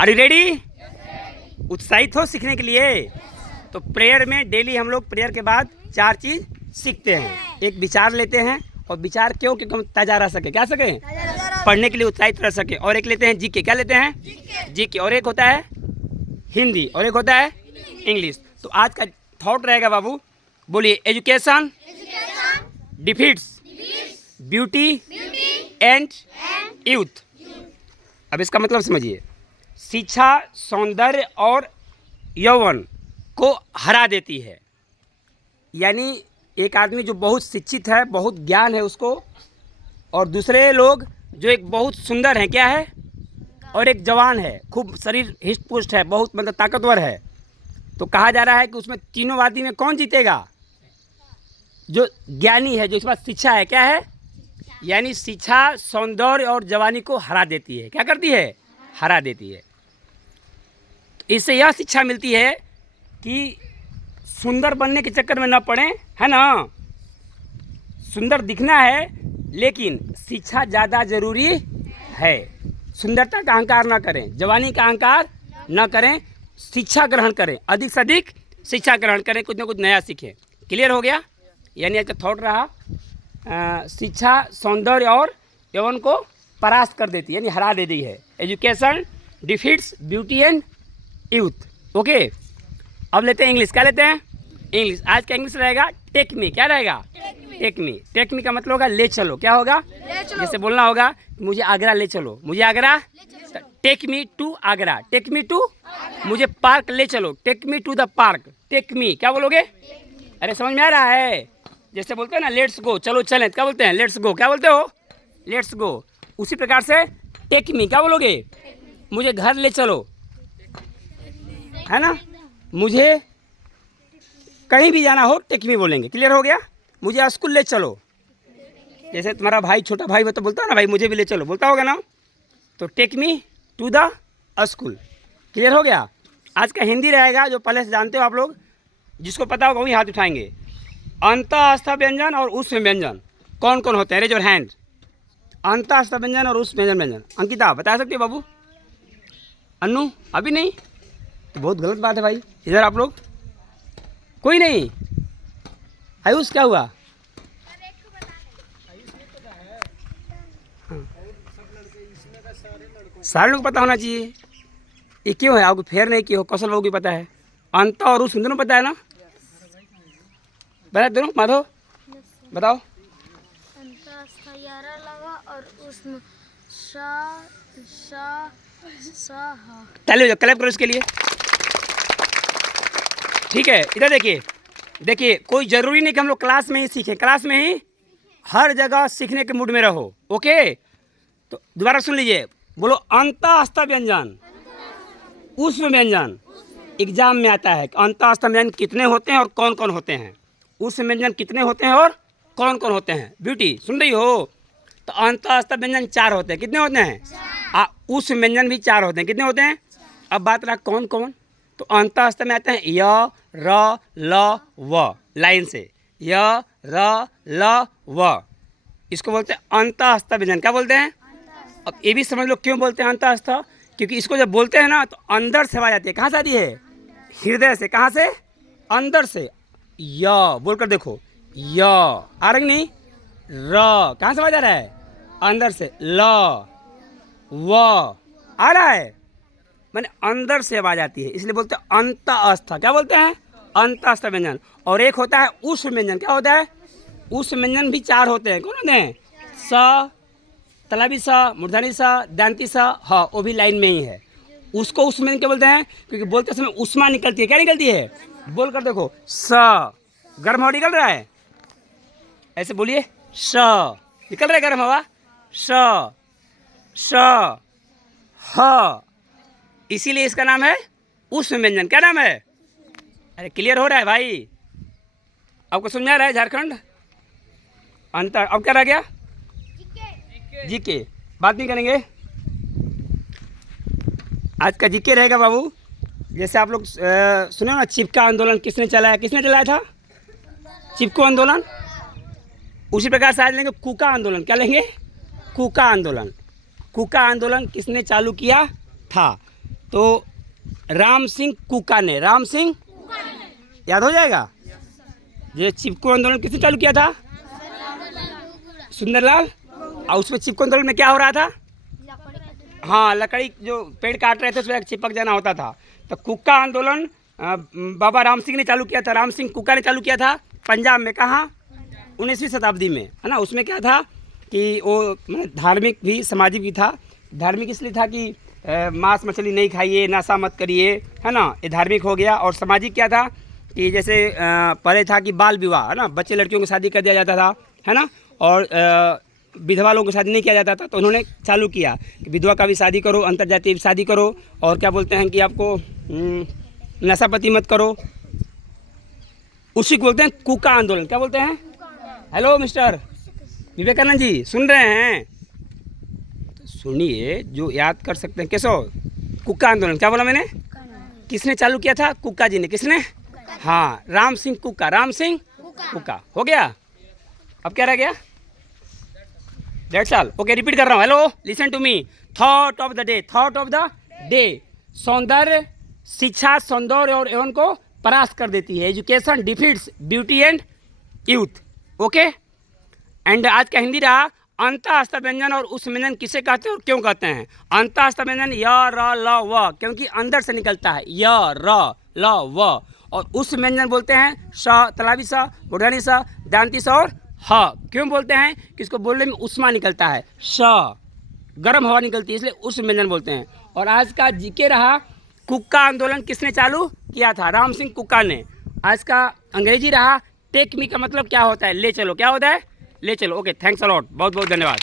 Are you ready? उत्साहित हो सीखने के लिए? तो प्रेयर में डेली हम लोग प्रेयर के बाद 4 चीज़ सीखते हैं। एक विचार लेते हैं, और विचार क्यों? क्योंकि हम ताज़ा रह सके, क्या सके, पढ़ने के लिए उत्साहित रह सके। और एक लेते हैं जीके, क्या लेते हैं? जीके। और एक होता है हिंदी, और एक होता है इंग्लिश। तो आज का थॉट रहेगा बाबू, बोलिए, education defeats beauty and youth. अब इसका मतलब समझिए, शिक्षा सौंदर्य और यौवन को हरा देती है। यानी एक आदमी जो बहुत शिक्षित है, बहुत ज्ञान है उसको, और दूसरे लोग जो एक बहुत सुंदर हैं, क्या है, और एक जवान है, खूब शरीर हिष्ट पुष्ट है, बहुत मतलब ताकतवर है, तो कहा जा रहा है कि उसमें तीनों वादी में कौन जीतेगा? जो ज्ञानी है, जो इसके पास शिक्षा है, क्या है, यानी शिक्षा सौंदर्य और जवानी को हरा देती है। क्या करती है? हरा देती है। इससे यह शिक्षा मिलती है कि सुंदर बनने के चक्कर में न पड़े, है ना। सुंदर दिखना है, लेकिन शिक्षा ज़्यादा ज़रूरी है। सुंदरता का अहंकार न करें, जवानी का अहंकार न करें, शिक्षा ग्रहण करें, अधिक से अधिक शिक्षा ग्रहण करें, कुछ ना कुछ नया सीखें। क्लियर हो गया? यानी आज का थॉट रहा, शिक्षा सौंदर्य और यौवन को परास्त कर देती है, यानी हरा देती है। Education defeats beauty and youth. Okay, अब लेते हैं इंग्लिश। क्या लेते हैं? इंग्लिश। आज का इंग्लिश रहेगा टेक मी। क्या रहेगा? Take me. टेक मी का मतलब होगा ले चलो। क्या होगा? जैसे बोलना होगा, मुझे आगरा ले चलो, मुझे Agra, take me to Agra, take me to, मुझे पार्क ले चलो, take me to the park, take me. क्या बोलोगे? अरे समझ में आ रहा है? जैसे बोलते हैं ना, लेट्स गो, चलो चलें, क्या बोलते हैं? Let's go. क्या बोलते हो? Let's go. उसी प्रकार से टेक मी क्या बोलोगे? मुझे घर ले चलो, है ना। मुझे कहीं भी जाना हो, टेक मी बोलेंगे। क्लियर हो गया? मुझे स्कूल ले चलो, जैसे तुम्हारा भाई, छोटा भाई, वो तो बोलता है ना, भाई मुझे भी ले चलो, बोलता होगा ना, तो take me to the school. Clear हो गया? आज का हिंदी रहेगा, जो पहले से जानते हो आप लोग, जिसको पता होगा वही हाथ उठाएंगे। अंतःस्थ व्यंजन और उष्म व्यंजन कौन कौन होते हैं? Raise your hand. अंतःस्थ व्यंजन और उष्म व्यंजन। अंकिता बता सकती हो बाबू? अन्नू अभी नहीं? तो बहुत गलत बात है भाई। इधर आप लोग कोई नहीं? आयुष क्या हुआ? हाँ। सारे लोग पता होना चाहिए। ये क्यों है? आपको फेयर नहीं किया हो, कौशल बाबू की पता है। अंत और उष्म दोनों पता है ना? बता दोनों। माधव बताओ। और उसमें ताली क्लैप करो इसके लिए। ठीक है, इधर देखिए, देखिए, कोई ज़रूरी नहीं कि हम लोग क्लास में ही सीखें, क्लास में ही हर जगह सीखने के मूड में रहो। ओके, तो दोबारा सुन लीजिए, बोलो, अंतःस्थ व्यंजन उष्म व्यंजन। एग्जाम में आता है कि अंतःस्थ व्यंजन कितने होते हैं और कौन कौन होते हैं, उष्म व्यंजन कितने होते हैं और कौन कौन होते हैं। ब्यूटी सुन रही हो? तो अंतःस्थ व्यंजन 4 होते हैं। कितने होते हैं? उष्म व्यंजन भी 4 होते हैं। कितने होते हैं? अब बात रहा कौन कौन। तो अंतःस्थ में आते हैं य, र, ल, व, लाइन से य, र, ल, व। इसको बोलते हैं अंतःस्थ व्यंजन। क्या बोलते हैं? अब ये भी समझ लो क्यों बोलते हैं अंतःस्थ, क्योंकि इसको जब बोलते हैं ना, तो अंदर से आवाज आती है। कहाँ से आती है? हृदय से। कहाँ से? अंदर से। य बोलकर देखो, य आ रही नहीं? र कहाँ से आवाज आ रहा है? अंदर से। ल, व आ रहा है, मैंने अंदर से आवाज आती है, इसलिए बोलते हैं अंतःस्थ। क्या बोलते हैं? अंतःस्थ व्यंजन। और एक होता है उष्म व्यंजन। क्या होता है? उष्म व्यंजन भी 4 होते हैं। कौन होते हैं? स, तलाबी स, मूर्धनी स, दंती स, ह, वो भी लाइन में ही है। उसको उष्म व्यंजन क्या बोलते हैं? क्योंकि बोलते समय उष्मा निकलती है। क्या निकलती है? बोल कर देखो, स, गर्म हवा निकल रहा है, ऐसे बोलिए, स, निकल रहा है गर्म हवा, स, स, ह, इसीलिए इसका नाम है उष्म व्यंजन। क्या नाम है? अरे क्लियर हो रहा है भाई? आपको समझ आ रहा है? झारखंड अंतर। अब क्या रह गया? जीके। बात नहीं करेंगे आज का। जीके रहेगा बाबू। जैसे आप लोग सुने ना, चिपका आंदोलन किसने चलाया? किसने चलाया था? चिपको आंदोलन। उसी प्रकार से आज लेंगे कूका आंदोलन। क्या लेंगे? कूका आंदोलन। कूका आंदोलन किसने चालू किया था? तो राम सिंह कुका ने, राम सिंह याद हो जाएगा। ये चिपको आंदोलन किसने चालू किया था? सुंदरलाल। और उसमें चिपको आंदोलन में क्या हो रहा था? हाँ, लकड़ी जो पेड़ काट रहे थे उसमें चिपक जाना होता था। तो कुका आंदोलन बाबा राम सिंह ने चालू किया था, राम सिंह कुका ने चालू किया था पंजाब में। कहाँ? 19वीं शताब्दी में, है ना। उसमें क्या था कि वो धार्मिक भी सामाजिक भी था। धार्मिक इसलिए था कि मांस मछली नहीं खाइए, नशा मत करिए, है ना, ये धार्मिक हो गया। और सामाजिक क्या था कि जैसे पहले था कि बाल विवाह, है ना, बच्चे लड़कियों को शादी कर दिया जाता था, है ना, और विधवा लोगों को शादी नहीं किया जाता था। तो उन्होंने चालू किया कि विधवा का भी शादी करो, अंतर्जातीय भी शादी करो, और क्या बोलते हैं कि आपको नशापति मत करो। उसी को बोलते हैं कुका आंदोलन। क्या बोलते हैं? हेलो मिस्टर विवेकानंद जी, सुन रहे हैं? तो सुनिए, जो याद कर सकते हैं। कैसो? कुका आंदोलन। क्या बोला मैंने? किसने चालू किया था? कुका जी ने। किसने? हाँ, राम सिंह कुका, राम सिंह कुका। हो गया? अब क्या रह गया? डेढ़ साल। ओके, रिपीट कर रहा हूँ। Hello, listen to me. Thought of the day, thought of the day. सौंदर्य, शिक्षा सौंदर्य और एवं को परास्त कर देती है। Education defeats beauty and youth. Okay. And आज का हिंदी रहा, अंतःस्थ व्यंजन और उस व्यंजन किसे कहते हैं और क्यों कहते हैं? अंतःस्थ व्यंजन य र ल व, क्योंकि अंदर से निकलता है, य र ल व। और उस व्यंजन बोलते हैं स, तलावी स, बुढ़ानी स, दांती स और ह। क्यों बोलते हैं? कि इसको बोलने में उष्मा निकलता है, स, गर्म हवा निकलती है, इसलिए उस व्यंजन बोलते हैं। और आज का जीके रहा, कुका आंदोलन किसने चालू किया था? राम सिंह कुका ने। आज का अंग्रेजी रहा, टेक मी का मतलब क्या होता है? ले चलो। क्या होता है? ले चलो। ओके, थैंक्स अ लॉट, बहुत बहुत धन्यवाद।